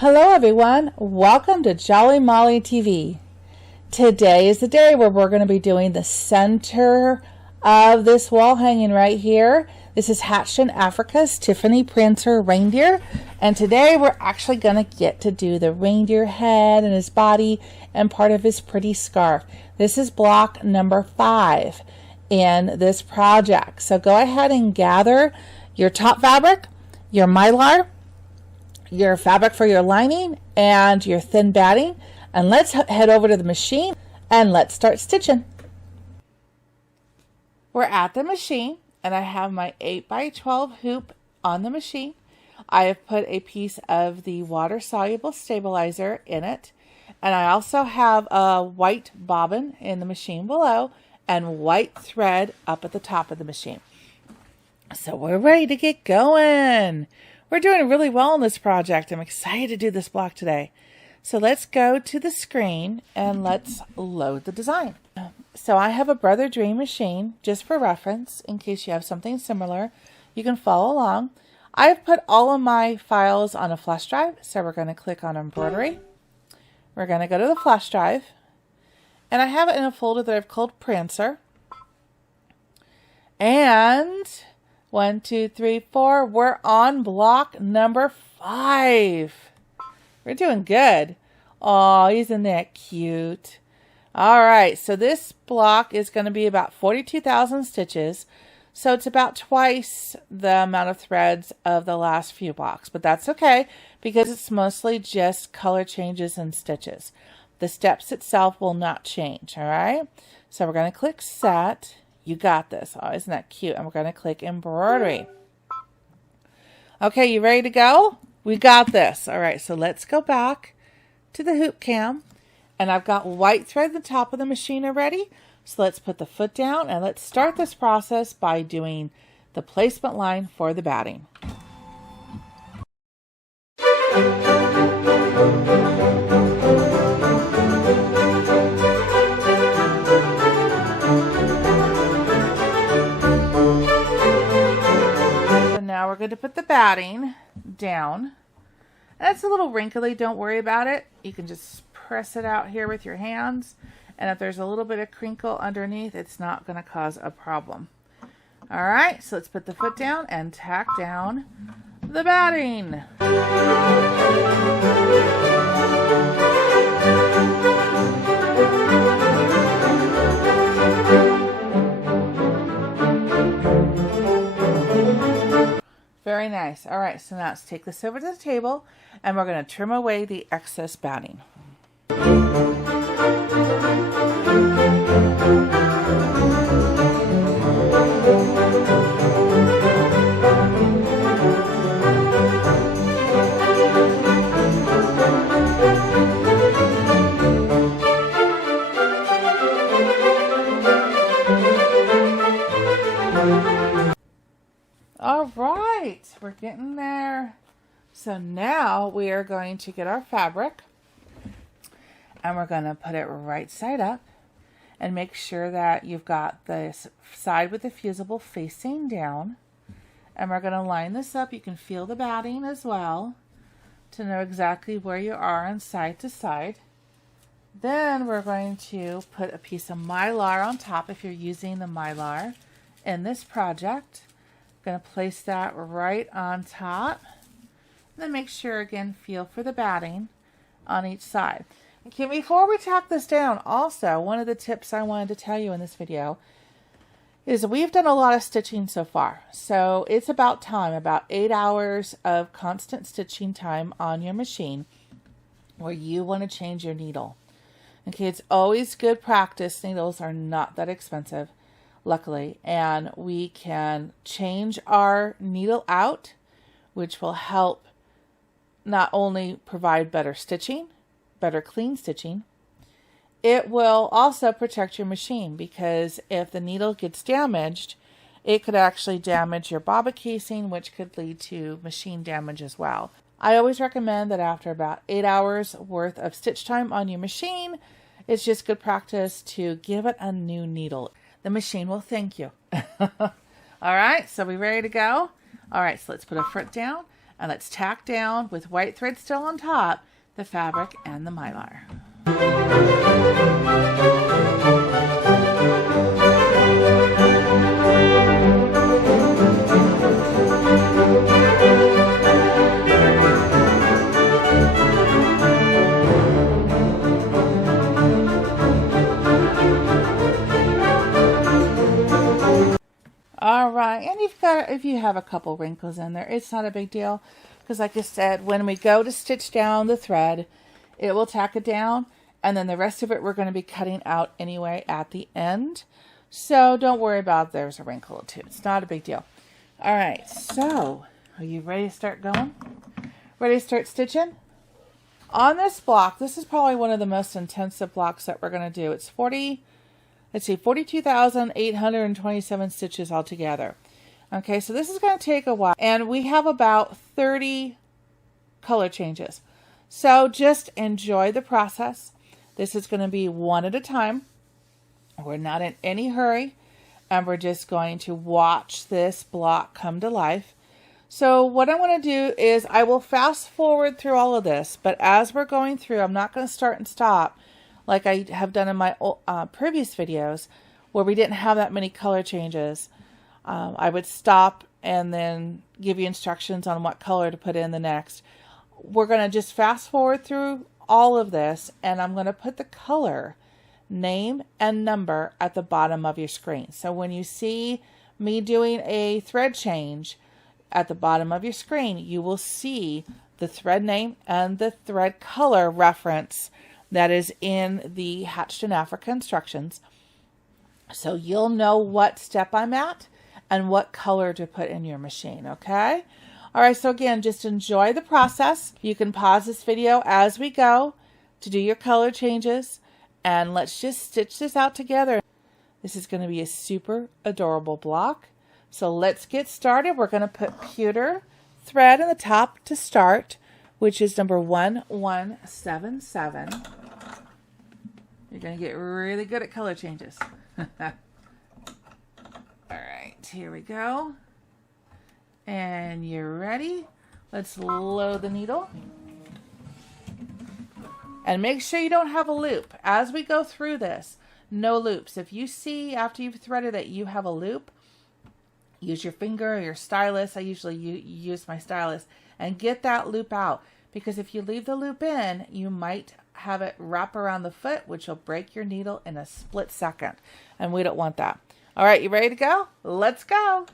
Hello everyone, welcome to Jolly Molly TV. Today is the day where we're going to be doing the center of this wall hanging right here. This is Hatched in Africa's Tiffany Prancer reindeer, and today we're actually going to get to do the reindeer head and his body and part of his pretty scarf. This is block number 5 in this project. So go ahead and gather your top fabric, your mylar, your fabric for your lining, and your thin batting, and let's head over to the machine and let's start stitching. We're at the machine and I have my 8x12 hoop on the machine. I have put a piece of the water soluble stabilizer in it, and I also have a white bobbin in the machine below and white thread up at the top of the machine. So we're ready to get going. We're doing really well on this project. I'm excited to do this block today. So let's go to the screen and let's load the design. So I have a Brother Dream machine just for reference in case you have something similar. You can follow along. I've put all of my files on a flash drive. So we're going to click on Embroidery. We're going to go to the flash drive. And I have it in a folder that I've called Prancer. And 1, 2, 3, 4. We're on block number 5. We're doing good. Oh, isn't that cute? All right, so this block is going to be about 42,000 stitches. So it's about twice the amount of threads of the last few blocks. But that's okay because it's mostly just color changes and stitches. The steps itself will not change, all right? So we're going to click Set. You got this. Oh, isn't that cute? And we're going to click Embroidery. Okay, you ready to go? We got this. All right, so let's go back to the hoop cam. And I've got white thread at the top of the machine already. So let's put the foot down and let's start this process by doing the placement line for the batting. Now we're going to put the batting down. And it's a little wrinkly, don't worry about it. You can just press it out here with your hands. And if there's a little bit of crinkle underneath, it's not going to cause a problem. All right, so let's put the foot down and tack down the batting. Very nice. All right, so now let's take this over to the table and we're going to trim away the excess batting. All right, we're getting there. So now we are going to get our fabric and we're going to put it right side up and make sure that you've got the side with the fusible facing down. And we're going to line this up. You can feel the batting as well to know exactly where you are on side to side. Then we're going to put a piece of mylar on top if you're using the mylar in this project. Going to place that right on top. And then make sure, again, feel for the batting on each side. Okay, before we tack this down, also, one of the tips I wanted to tell you in this video is we've done a lot of stitching so far. So it's about time, about 8 hours of constant stitching time on your machine where you want to change your needle. Okay, it's always good practice. Needles are not that expensive, luckily, and we can change our needle out, which will help not only provide better stitching, better clean stitching, it will also protect your machine because if the needle gets damaged, it could actually damage your bobbin casing, which could lead to machine damage as well. I always recommend that after about 8 hours worth of stitch time on your machine, it's just good practice to give it a new needle. The machine will thank you. All right, so we ready to go? All right, so let's put a foot down And let's tack down with white thread still on top the fabric and the mylar. All right, and if you have a couple wrinkles in there, it's not a big deal, because like I said, when we go to stitch down the thread, it will tack it down, and then the rest of it we're going to be cutting out anyway at the end. So don't worry about there's a wrinkle or two. It's not a big deal. All right, so are you ready to start going? Ready to start stitching? On this block, this is probably one of the most intensive blocks that we're going to do. It's 42,827 stitches altogether. Okay, so this is going to take a while, and we have about 30 color changes. So just enjoy the process. This is going to be one at a time. We're not in any hurry, and we're just going to watch this block come to life. So what I want to do is I will fast forward through all of this, but as we're going through, I'm not going to start and stop like I have done in my previous videos where we didn't have that many color changes. I would stop and then give you instructions on what color to put in the next. We're going to just fast forward through all of this, and I'm going to put the color, name, and number at the bottom of your screen. So when you see me doing a thread change at the bottom of your screen, you will see the thread name and the thread color reference that is in the Hatched in Africa instructions. So you'll know what step I'm at and what color to put in your machine, okay? All right, so again, just enjoy the process. You can pause this video as we go to do your color changes, and let's just stitch this out together. This is going to be a super adorable block. So let's get started. We're going to put pewter thread in the top to start, which is number 1177. You're going to get really good at color changes. All right, here we go. And you're ready. Let's load the needle. And make sure you don't have a loop. As we go through this, no loops. If you see after you've threaded that you have a loop, use your finger or your stylus. I usually use my stylus, and get that loop out, because if you leave the loop in, you might have it wrap around the foot, which will break your needle in a split second, and we don't want that. All right, you ready to go? Let's go.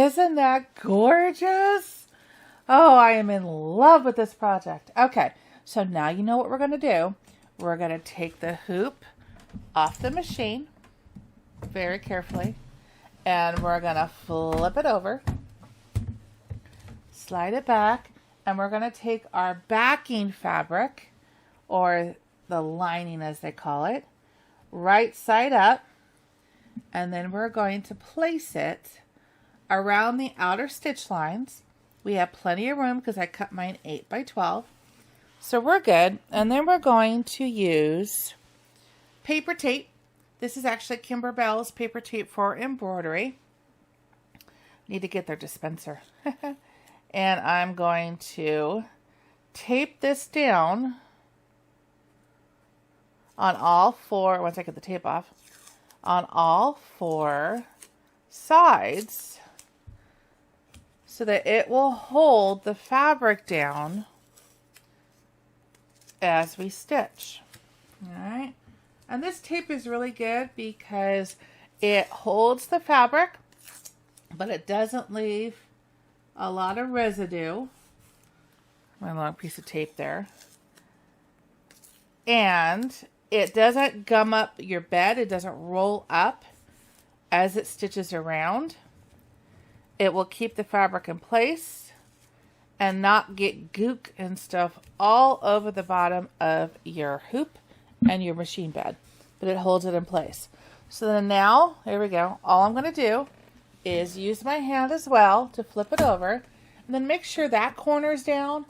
Isn't that gorgeous? Oh, I am in love with this project. Okay, so now you know what we're going to do. We're going to take the hoop off the machine very carefully, and we're going to flip it over, slide it back, and we're going to take our backing fabric, or the lining as they call it, right side up, and then we're going to place it around the outer stitch lines. We have plenty of room because I cut mine 8 by 12. So we're good. And then we're going to use paper tape. This is actually Kimber Bell's paper tape for embroidery. Need to get their dispenser. And I'm going to tape this down on all four, once I get the tape off, on all 4 sides so that it will hold the fabric down as we stitch. All right. And this tape is really good because it holds the fabric, but it doesn't leave a lot of residue. My long piece of tape there. And it doesn't gum up your bed. It doesn't roll up as it stitches around. It will keep the fabric in place and not get gook and stuff all over the bottom of your hoop and your machine bed, but it holds it in place. So then now, here we go. All I'm going to do is use my hand as well to flip it over, and then make sure that corner is down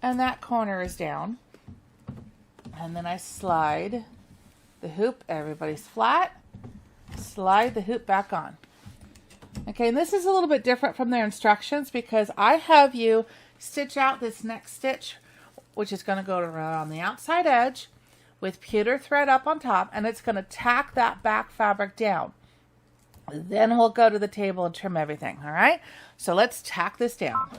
and that corner is down. And then I slide the hoop, everybody's flat, slide the hoop back on. Okay, and this is a little bit different from their instructions because I have you stitch out this next stitch, which is going to go around the outside edge with pewter thread up on top, and it's going to tack that back fabric down. Then we'll go to the table and trim everything, all right? So let's tack this down.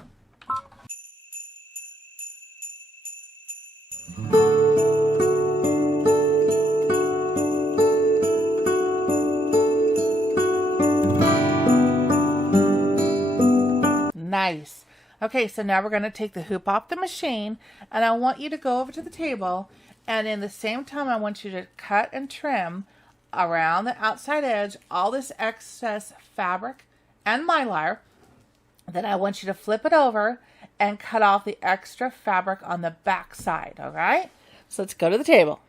Nice. Okay, so now we're going to take the hoop off the machine, and I want you to go over to the table, and in the same time I want you to cut and trim around the outside edge all this excess fabric and mylar. Then I want you to flip it over and cut off the extra fabric on the back side, all right? So let's go to the table.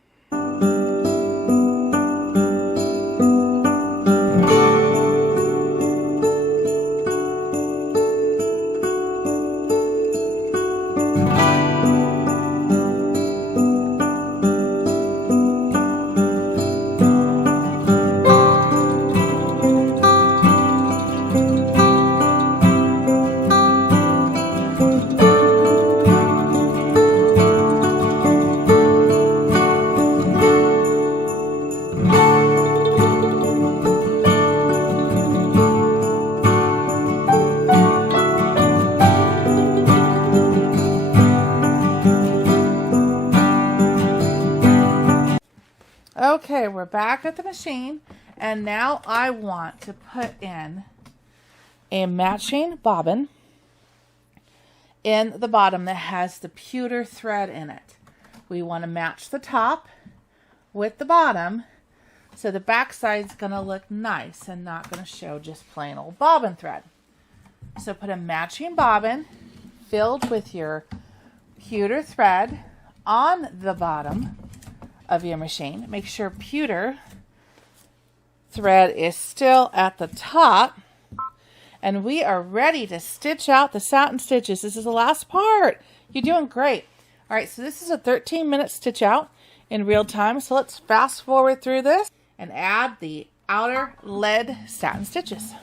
Okay, we're back at the machine, and now I want to put in a matching bobbin in the bottom that has the pewter thread in it. We want to match the top with the bottom so the back side's going to look nice and not going to show just plain old bobbin thread. So put a matching bobbin filled with your pewter thread on the bottom of your machine. Make sure pewter thread is still at the top, and we are ready to stitch out the satin stitches. This is the last part. You're doing great. All right, so this is a 13-minute stitch out in real time. So let's fast forward through this and add the outer lead satin stitches.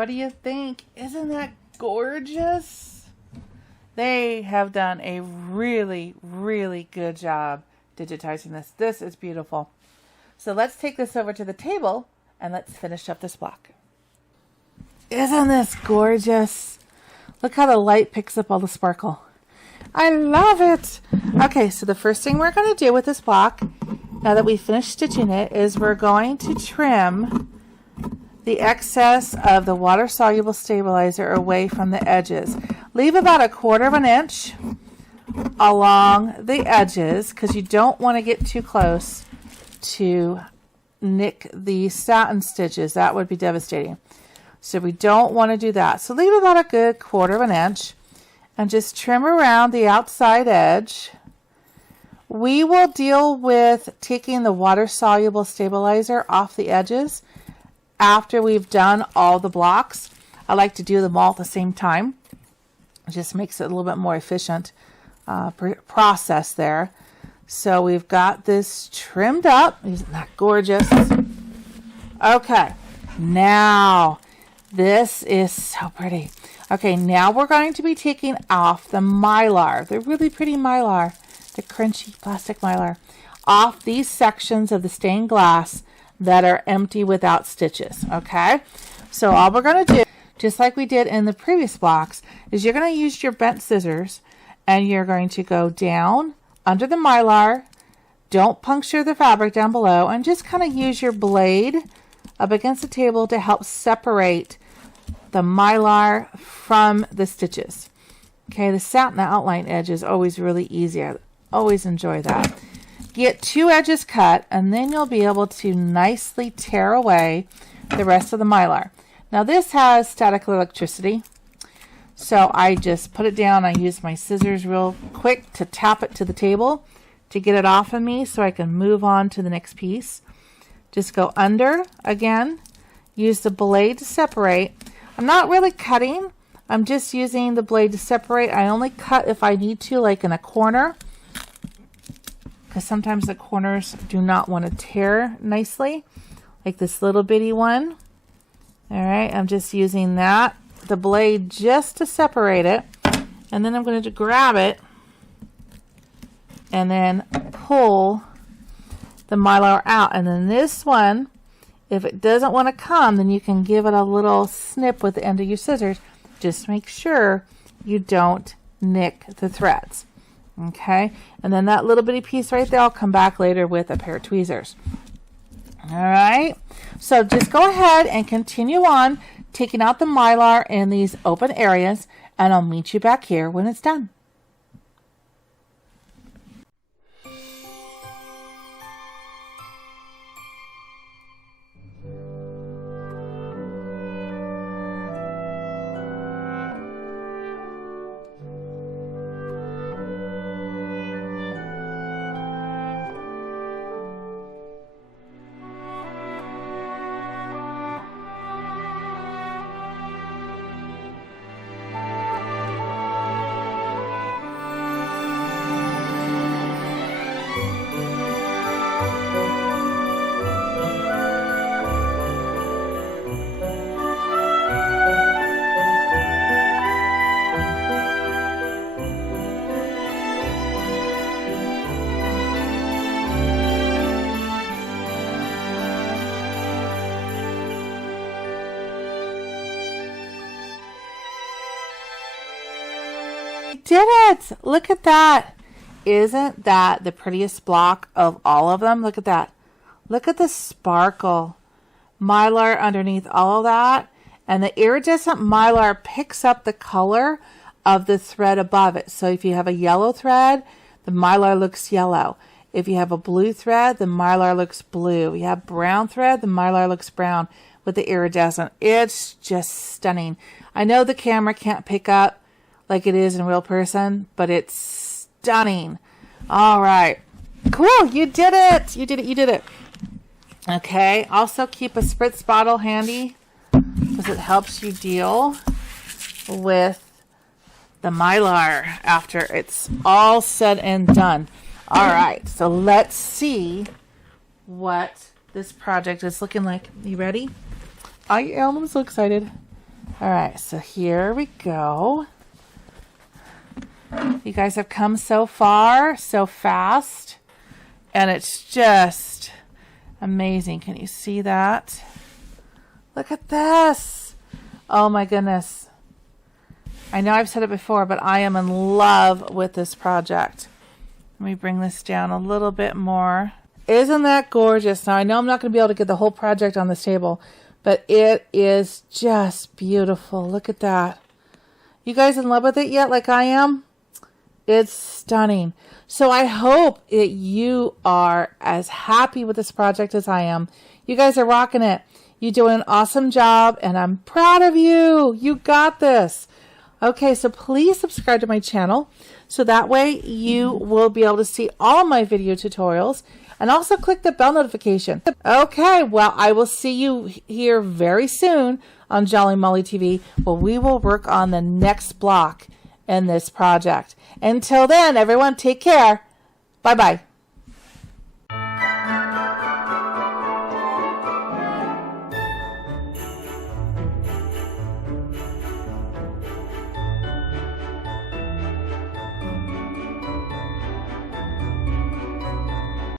What do you think? Isn't that gorgeous? They have done a really, really good job digitizing this. This is beautiful. So let's take this over to the table and let's finish up this block. Isn't this gorgeous? Look how the light picks up all the sparkle. I love it. Okay, so the first thing we're going to do with this block, now that we've finished stitching it, is we're going to trim the excess of the water-soluble stabilizer away from the edges. Leave about 1/4 inch along the edges because you don't want to get too close to nick the satin stitches. That would be devastating. So we don't want to do that. So leave about a good 1/4 inch and just trim around the outside edge. We will deal with taking the water-soluble stabilizer off the edges after we've done all the blocks. I like to do them all at the same time. It just makes it a little bit more efficient process there. So we've got this trimmed up. Isn't that gorgeous? Okay, now this is so pretty. Okay, now we're going to be taking off the mylar, the really pretty mylar, the crunchy plastic mylar, off these sections of the stained glass that are empty without stitches. Okay, so all we're going to do, just like we did in the previous blocks, is you're going to use your bent scissors and you're going to go down under the mylar. Don't puncture the fabric down below, and just kind of use your blade up against the table to help separate the mylar from the stitches. Okay, the satin outline edge is always really easy. I always enjoy that. Get 2 edges cut, and then you'll be able to nicely tear away the rest of the mylar. Now this has static electricity, so I just put it down. I use my scissors real quick to tap it to the table to get it off of me so I can move on to the next piece. Just go under again, use the blade to separate. I'm not really cutting, I'm just using the blade to separate. I only cut if I need to, like in a corner, because sometimes the corners do not want to tear nicely, like this little bitty one. All right, I'm just using that, the blade, just to separate it, and then I'm going to grab it and then pull the mylar out. And then this one, if it doesn't want to come, then you can give it a little snip with the end of your scissors. Just make sure you don't nick the threads. Okay, and then that little bitty piece right there, I'll come back later with a pair of tweezers. All right, so just go ahead and continue on taking out the mylar in these open areas, and I'll meet you back here when it's done. Did it! Look at that. Isn't that the prettiest block of all of them? Look at that. Look at the sparkle. Mylar underneath all of that. And the iridescent mylar picks up the color of the thread above it. So if you have a yellow thread, the mylar looks yellow. If you have a blue thread, the mylar looks blue. If you have brown thread, the mylar looks brown with the iridescent. It's just stunning. I know the camera can't pick up like it is in real person, but it's stunning. All right, cool, you did it. You did it, you did it. Okay, also keep a spritz bottle handy because it helps you deal with the mylar after it's all said and done. All right, so let's see what this project is looking like. You ready? I am. I'm so excited. All right, so here we go. You guys have come so far, so fast, and it's just amazing. Can you see that? Look at this. Oh my goodness. I know I've said it before, but I am in love with this project. Let me bring this down a little bit more. Isn't that gorgeous? Now, I know I'm not going to be able to get the whole project on this table, but it is just beautiful. Look at that. You guys in love with it yet, like I am? It's stunning. So I hope that you are as happy with this project as I am. You guys are rocking it. You're doing an awesome job, and I'm proud of you. You got this. Okay, so please subscribe to my channel so that way you will be able to see all my video tutorials, and also click the bell notification. Okay, well, I will see you here very soon on Jolly Molly TV, where we will work on the next block in this project. Until then, everyone, take care. Bye-bye.